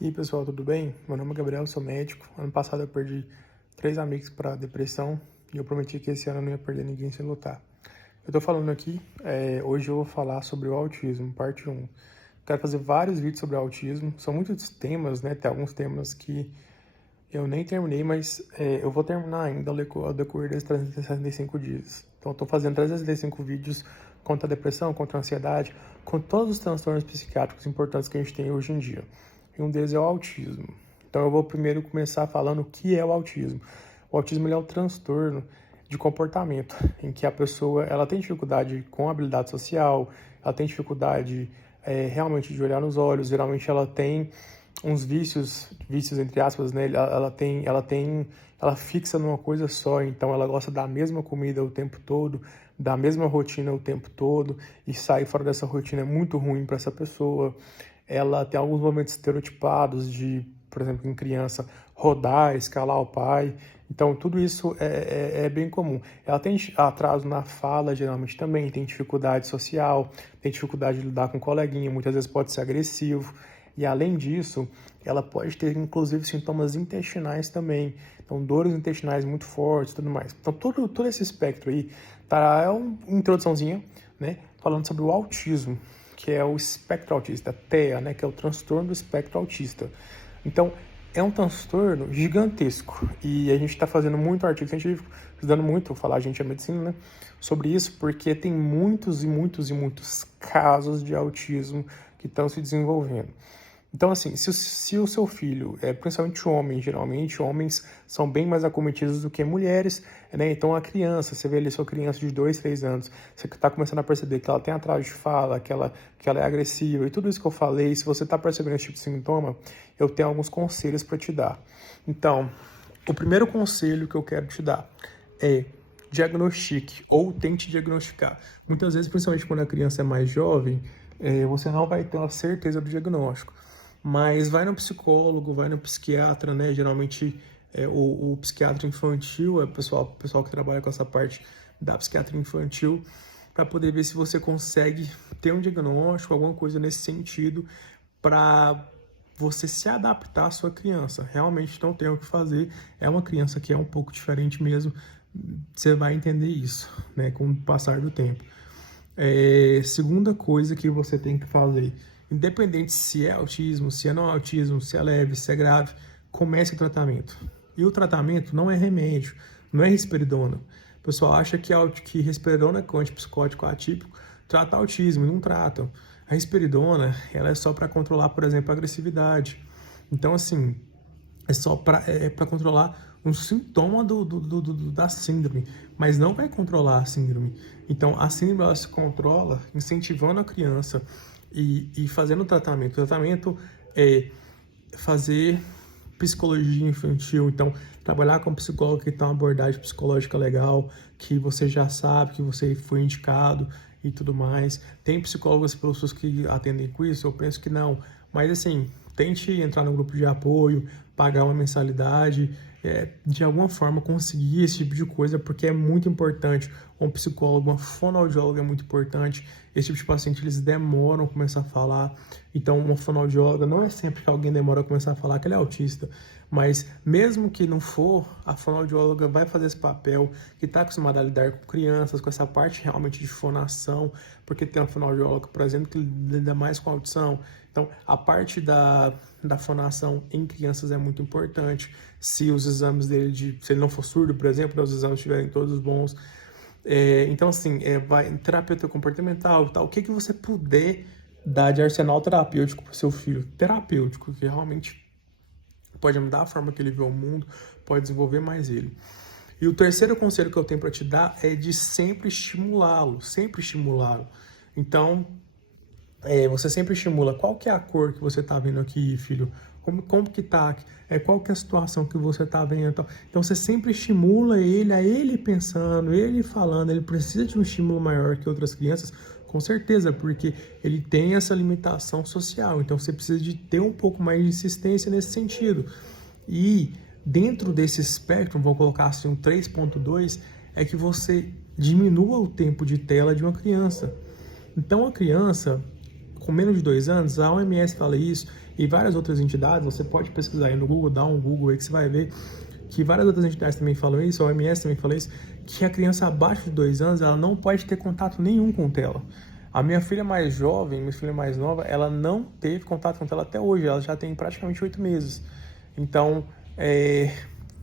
E aí, pessoal, tudo bem? Meu nome é Gabriel, sou médico. Ano passado eu perdi 3 amigos para depressão e eu prometi que esse ano eu não ia perder ninguém sem lutar. Eu tô falando aqui, hoje eu vou falar sobre o autismo, parte 1. Quero fazer vários vídeos sobre o autismo, são muitos temas, né? Tem alguns temas que eu nem terminei, mas eu vou terminar ainda ao decorrer desses 365 dias. Então eu tô fazendo 365 vídeos contra a depressão, contra a ansiedade, com todos os transtornos psiquiátricos importantes que a gente tem hoje em dia. E um deles é o autismo. Então eu vou primeiro começar falando o que é o autismo. O autismo ele é um transtorno de comportamento em que a pessoa ela tem dificuldade com a habilidade social, ela tem dificuldade realmente de olhar nos olhos, geralmente ela tem uns vícios entre aspas, né? Ela fixa numa coisa só, então ela gosta da mesma comida o tempo todo, da mesma rotina o tempo todo, e sair fora dessa rotina é muito ruim para essa pessoa. Ela tem alguns momentos estereotipados de, por exemplo, em criança, rodar, escalar o pai. Então, tudo isso é bem comum. Ela tem atraso na fala, geralmente também, tem dificuldade social, tem dificuldade de lidar com o coleguinha, muitas vezes pode ser agressivo. E, além disso, ela pode ter, inclusive, sintomas intestinais também. Então, dores intestinais muito fortes e tudo mais. Então, todo esse espectro aí tá, é uma introduçãozinha, né, falando sobre o autismo, que é o espectro autista, TEA, né, que é o transtorno do espectro autista. Então, é um transtorno gigantesco e a gente está fazendo muito artigo científico, estudando muito, falar a gente é medicina, né, sobre isso, porque tem muitos e muitos e muitos casos de autismo que estão se desenvolvendo. Então, assim, se o seu filho, principalmente homem, geralmente homens são bem mais acometidos do que mulheres, né? Então, a criança, você vê ali sua criança de 2, 3 anos, você está começando a perceber que ela tem atraso de fala, que ela é agressiva e tudo isso que eu falei, se você está percebendo esse tipo de sintoma, eu tenho alguns conselhos para te dar. Então, o primeiro conselho que eu quero te dar é diagnostique ou tente diagnosticar. Muitas vezes, principalmente quando a criança é mais jovem, você não vai ter uma certeza do diagnóstico. Mas vai no psicólogo, vai no psiquiatra, né? Geralmente o psiquiatra infantil é o pessoal que trabalha com essa parte da psiquiatria infantil, para poder ver se você consegue ter um diagnóstico, alguma coisa nesse sentido, para você se adaptar à sua criança. Realmente não tem o que fazer, é uma criança que é um pouco diferente mesmo, você vai entender isso, né, com o passar do tempo. Segunda coisa que você tem que fazer, independente se é autismo, se é não autismo, se é leve, se é grave, comece o tratamento. E o tratamento não é remédio, não é risperidona. O pessoal acha que risperidona, que é um antipsicótico atípico, trata autismo, e não tratam. A risperidona, ela é só para controlar, por exemplo, a agressividade. Então, assim, é só para controlar um sintoma da síndrome, mas não vai controlar a síndrome. Então, a síndrome ela se controla incentivando a criança e fazendo o tratamento. O tratamento é fazer psicologia infantil, então trabalhar com um psicólogo que tem uma abordagem psicológica legal, que você já sabe, que você foi indicado e tudo mais. Tem psicólogos e pessoas que atendem com isso? Eu penso que não. Mas assim, tente entrar no grupo de apoio, pagar uma mensalidade, de alguma forma conseguir esse tipo de coisa, porque é muito importante. Um psicólogo, uma fonoaudióloga é muito importante. Esse tipo de paciente, eles demoram a começar a falar. Então, uma fonoaudióloga, não é sempre que alguém demora a começar a falar que ele é autista, mas mesmo que não for, a fonoaudióloga vai fazer esse papel, que está acostumada a lidar com crianças, com essa parte realmente de fonação, porque tem uma fonoaudióloga, por exemplo, que lida mais com audição. Então, a parte da fonação em crianças é muito importante. Se os exames dele, se ele não for surdo, por exemplo, os exames estiverem todos bons. Então, assim, terapeuta comportamental, tal, o que você puder dar de arsenal terapêutico para o seu filho. Terapêutico, que realmente pode mudar a forma que ele vê o mundo, pode desenvolver mais ele. E o terceiro conselho que eu tenho para te dar é de sempre estimulá-lo, sempre estimulá-lo. Então, você sempre estimula. Qual que é a cor que você está vendo aqui, filho? Como que tá? Qual que é a situação que você está vendo? Então, você sempre estimula ele, a ele pensando, ele falando. Ele precisa de um estímulo maior que outras crianças, com certeza, porque ele tem essa limitação social. Então, você precisa de ter um pouco mais de insistência nesse sentido. E dentro desse espectro, vou colocar assim um 3.2, é que você diminua o tempo de tela de uma criança. Então, a criança com menos de 2 anos, a OMS fala isso, e várias outras entidades, você pode pesquisar aí no Google, dá um Google aí que você vai ver que várias outras entidades também falam isso, a OMS também fala isso, que a criança abaixo de 2 anos, ela não pode ter contato nenhum com tela. A minha filha mais jovem, minha filha mais nova, ela não teve contato com tela até hoje, ela já tem praticamente 8 meses. Então,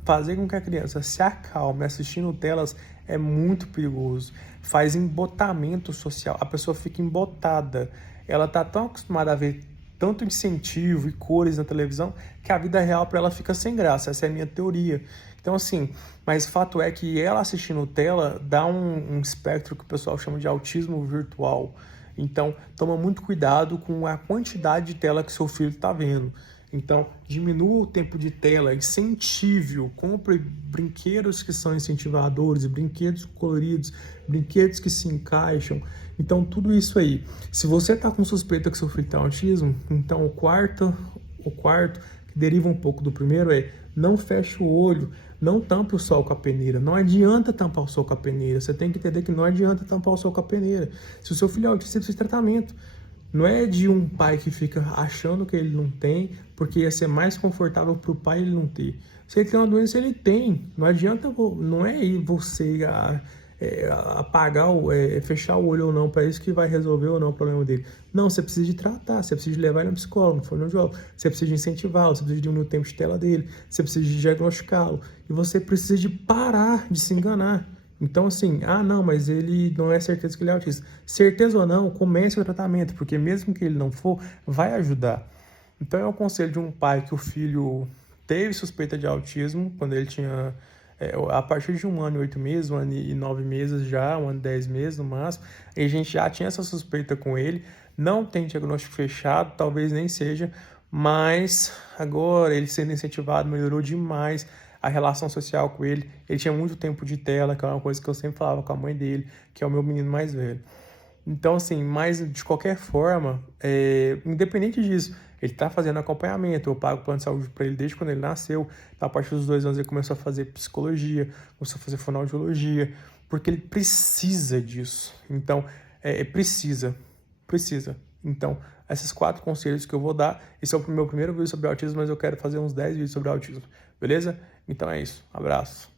fazer com que a criança se acalme assistindo telas é muito perigoso. Faz embotamento social, a pessoa fica embotada. Ela tá tão acostumada a ver tanto incentivo e cores na televisão que a vida real para ela fica sem graça. Essa é a minha teoria. Então, assim, mas fato é que ela assistindo tela dá um espectro que o pessoal chama de autismo virtual. Então, toma muito cuidado com a quantidade de tela que seu filho está vendo. Então, diminua o tempo de tela, incentive-o, compre brinquedos que são incentivadores, brinquedos coloridos, brinquedos que se encaixam. Então, tudo isso aí. Se você está com suspeita que seu filho tem autismo, então o quarto que deriva um pouco do primeiro é não feche o olho, não tampe o sol com a peneira. Não adianta tampar o sol com a peneira. Você tem que entender que não adianta tampar o sol com a peneira. Se o seu filho é autista, você precisa de tratamento. Não é de um pai que fica achando que ele não tem, porque ia ser mais confortável para o pai ele não ter. Se ele tem uma doença, ele tem. Não adianta, não é você apagar, fechar o olho ou não, para isso que vai resolver ou não o problema dele. Não, você precisa de tratar, você precisa de levar ele no psicólogo, no fonoaudiólogo, você precisa de incentivá-lo, você precisa de diminuir o tempo de tela dele, você precisa de diagnosticá-lo, e você precisa de parar de se enganar. Então, assim, não, mas ele não é certeza que ele é autista. Certeza ou não, comece o tratamento, porque mesmo que ele não for, vai ajudar. Então, eu aconselho de um pai que o filho teve suspeita de autismo, quando ele tinha, a partir de 1 ano e 8 meses, 1 ano e 9 meses já, 1 ano e 10 meses no máximo, e a gente já tinha essa suspeita com ele, não tem diagnóstico fechado, talvez nem seja, mas agora ele sendo incentivado melhorou demais a relação social com ele. Ele tinha muito tempo de tela, que é uma coisa que eu sempre falava com a mãe dele, que é o meu menino mais velho. Então, assim, mas de qualquer forma, independente disso, ele está fazendo acompanhamento, eu pago plano de saúde para ele desde quando ele nasceu. Então, a partir dos 2 anos ele começou a fazer psicologia, começou a fazer fonoaudiologia, porque ele precisa disso. Então, precisa. Então, esses 4 conselhos que eu vou dar, esse é o meu primeiro vídeo sobre autismo, mas eu quero fazer uns 10 vídeos sobre autismo, beleza? Então é isso, abraço.